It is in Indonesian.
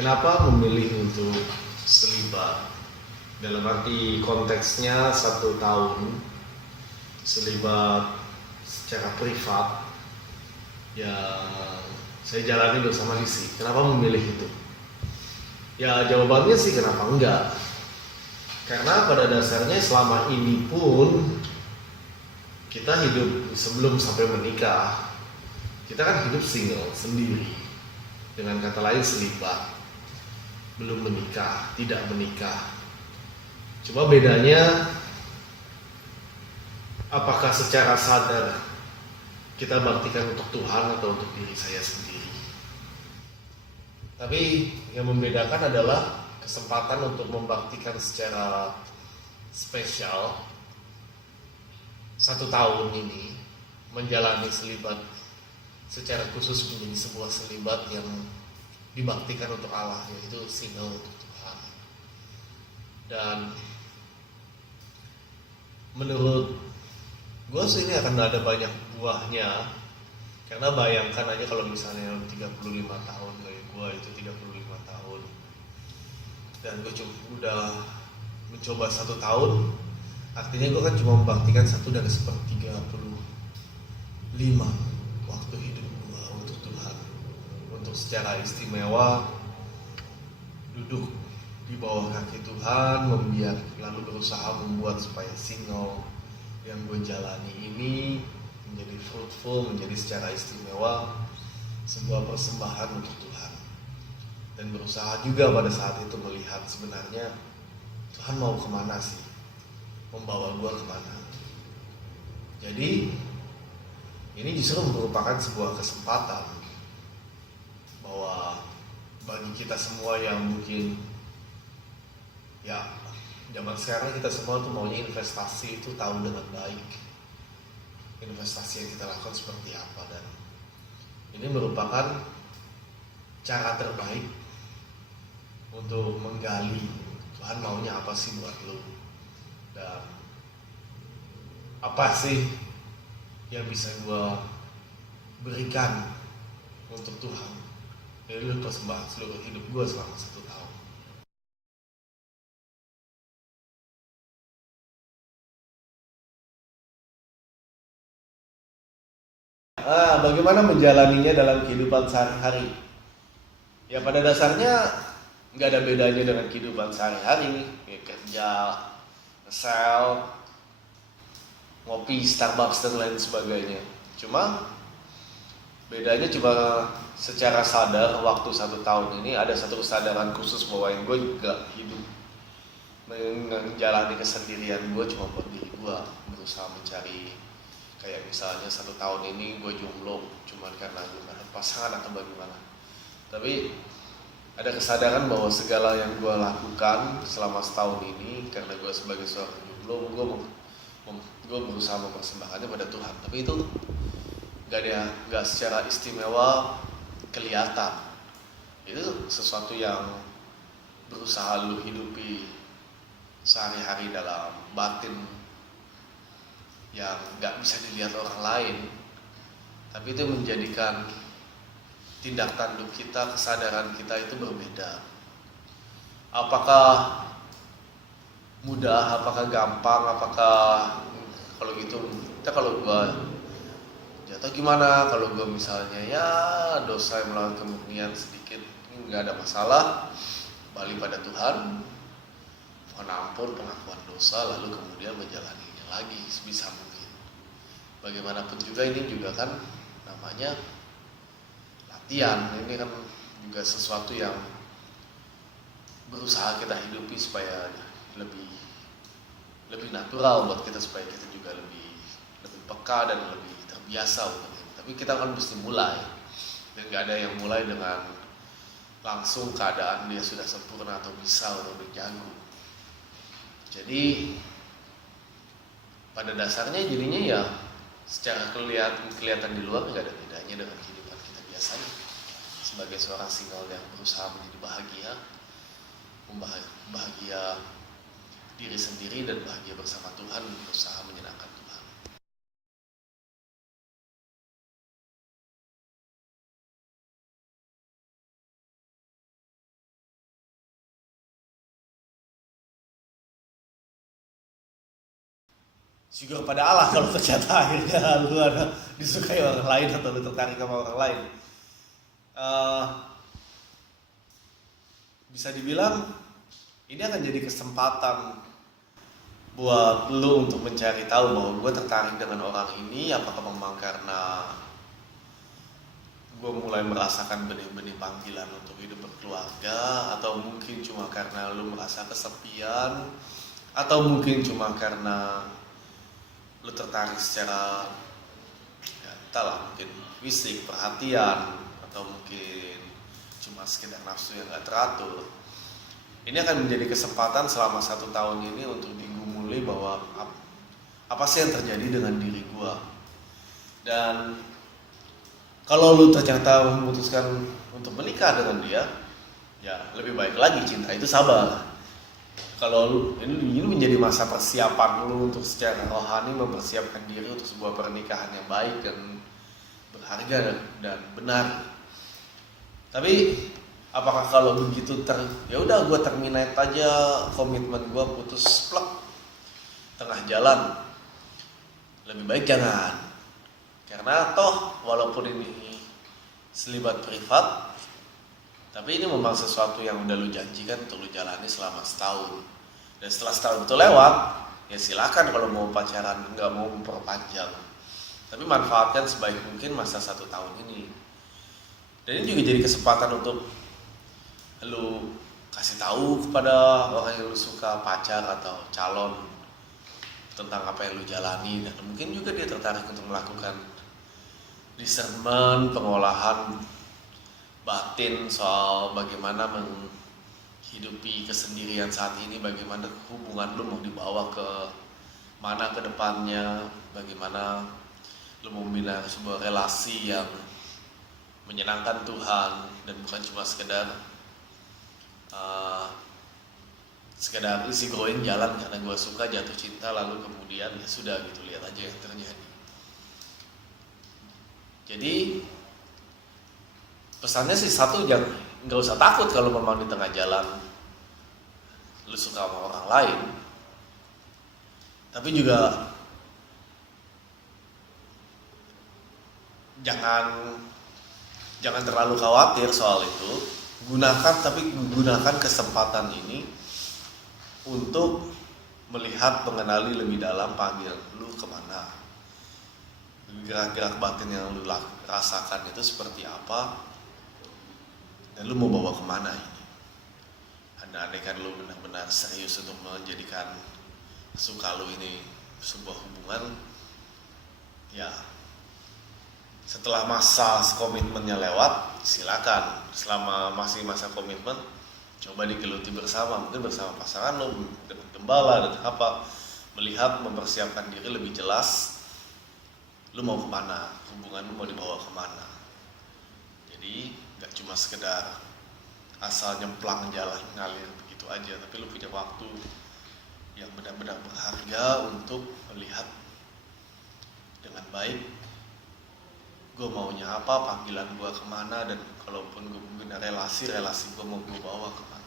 Kenapa memilih untuk selibat? Dalam arti konteksnya 1 tahun selibat secara privat yang saya jalani bersama Lisi. Kenapa memilih itu? Ya jawabannya sih kenapa enggak. Karena pada dasarnya selama ini pun kita hidup sebelum sampai menikah, kita kan hidup single sendiri. Dengan kata lain selibat, belum menikah, tidak menikah. Cuma bedanya apakah secara sadar kita baktikan untuk Tuhan atau untuk diri saya sendiri. Tapi yang membedakan adalah kesempatan untuk membaktikan secara spesial 1 tahun ini, menjalani selibat secara khusus menjadi sebuah selibat yang dibaktikan untuk Allah, yaitu single untuk Tuhan. Dan menurut gue sih ini akan ada banyak buahnya, karena bayangkan aja kalau misalnya 35 tahun kayak gue, itu 35 tahun dan gue udah mencoba 1 tahun, artinya gue kan cuma membaktikan 1 dari 1/35 waktu hidup gue untuk Tuhan, untuk secara istimewa duduk di bawah kaki Tuhan, lalu berusaha membuat supaya single yang gue jalani ini menjadi fruitful, menjadi secara istimewa sebuah persembahan untuk Tuhan. Dan berusaha juga pada saat itu melihat sebenarnya Tuhan mau kemana sih, membawa gue kemana. Jadi ini justru merupakan sebuah kesempatan bahwa bagi kita semua yang mungkin ya zaman sekarang kita semua tuh maunya investasi itu tahu dengan baik investasi yang kita lakukan seperti apa, dan ini merupakan cara terbaik untuk menggali Tuhan maunya apa sih buat lo, dan apa sih yang bisa gue berikan untuk Tuhan. Jadi lu persembahan seluruh hidup gue selama 1 tahun. Bagaimana menjalaninya dalam kehidupan sehari-hari? Ya pada dasarnya nggak ada bedanya dengan kehidupan sehari-hari, ya, kerja, sel, ngopi, Starbucks dan lain sebagainya. Cuma bedanya cuma secara sadar waktu 1 tahun ini ada satu kesadaran khusus bahwa yang gue juga hidup menjalani kesendirian gue cuma buat diri gue, berusaha mencari kayak misalnya 1 tahun ini gue jomblo cuma karena gue gak ada pasangan atau bagaimana. Tapi ada kesadaran bahwa segala yang gue lakukan selama setahun ini karena gue sebagai seorang jomblo, gue berusaha mempersembahkannya pada Tuhan. Tapi itu gak secara istimewa kelihatan. Itu sesuatu yang berusaha lu hidupi sehari-hari dalam batin yang gak bisa dilihat orang lain, tapi itu menjadikan tindak tanduk kita, kesadaran kita itu berbeda. Apakah mudah, apakah gampang, apakah kalau gitu kalau gue jatuh gimana, kalau gue misalnya ya dosa yang melawan kemurnian sedikit, ini gak ada masalah, balik pada Tuhan, mohon ampun pengakuan dosa, lalu kemudian menjalaninya lagi sebisa mungkin. Bagaimanapun juga ini juga kan namanya latihan, ini kan juga sesuatu yang berusaha kita hidupi supaya lebih natural buat kita, supaya kita juga lebih peka dan lebih terbiasa untuk itu. Tapi kita kan mesti mulai, dan gak ada yang mulai dengan langsung keadaan dia sudah sempurna atau bisa untuk berjago. Jadi pada dasarnya jadinya ya secara kelihatan di luar nggak ada bedanya dengan kehidupan kita biasanya sebagai seorang single yang berusaha menjadi bahagia diri sendiri dan bahagia bersama Tuhan, berusaha menyenangkan Tuhan. syukur pada Allah kalau ternyata akhirnya lu ada disukai orang lain atau lu tertarik sama orang lain. Eh, Bisa dibilang ini akan jadi kesempatan buat lu untuk mencari tahu bahwa gue tertarik dengan orang ini apakah memang karena gue mulai merasakan benih-benih panggilan untuk hidup berkeluarga, atau mungkin cuma karena lu merasa kesepian, atau mungkin cuma karena lu tertarik secara ya entahlah, mungkin fisik, perhatian, atau mungkin cuma sekedar nafsu yang gak teratur. Ini akan menjadi kesempatan selama 1 tahun ini untuk digumuli bahwa apa sih yang terjadi dengan diri gue. Dan kalau lu ternyata memutuskan untuk menikah dengan dia, ya lebih baik lagi, cinta itu sabar. Kalau lu, ini menjadi masa persiapan lu untuk secara rohani mempersiapkan diri untuk sebuah pernikahan yang baik dan berharga dan benar. Tapi apakah kalau begitu ya udah gue terminate aja komitmen gue, putus plek tengah jalan? Lebih baik jangan. Karena toh walaupun ini selibat privat, tapi ini memang sesuatu yang udah lu janjikan untuk lu jalani selama setahun. Dan setelah setahun itu lewat, ya silakan kalau mau pacaran, nggak mau memperpanjang. Tapi manfaatkan sebaik mungkin masa 1 tahun ini. Dan ini juga jadi kesempatan untuk lu kasih tahu kepada orang yang lu suka, pacar atau calon, tentang apa yang lu jalani. Dan mungkin juga dia tertarik untuk melakukan discernment, pengolahan batin soal bagaimana menghidupi kesendirian saat ini, bagaimana hubungan lu mau dibawa ke mana ke depannya, bagaimana lu mau membina sebuah relasi yang menyenangkan Tuhan dan bukan cuma sekedar isi going jalan karena gue suka, jatuh cinta, lalu kemudian ya sudah gitu, lihat aja yang terjadi. Jadi pesannya sih satu, jangan, nggak usah takut kalau memang di tengah jalan lu suka sama orang lain. Tapi juga jangan terlalu khawatir soal itu. Gunakan kesempatan ini untuk melihat, mengenali lebih dalam panggilan lu kemana, gerak-gerak batin yang lu rasakan itu seperti apa, dan lu mau bawa kemana ini. Andaikan lu benar-benar serius untuk menjadikan suka lu ini sebuah hubungan, ya setelah masa komitmennya lewat, silakan. Selama masih masa komitmen, coba digeluti bersama, mungkin bersama pasangan lo, dengan gembala dan apa, melihat, mempersiapkan diri lebih jelas, lu mau kemana, hubungan lu mau dibawa kemana. Jadi gak cuma sekedar asal nyemplang jalan ngalir begitu aja, tapi lu punya waktu yang benar-benar berharga untuk melihat dengan baik gue maunya apa, panggilan gue kemana, dan kalaupun gue punya relasi gue mau gue bawa kemana.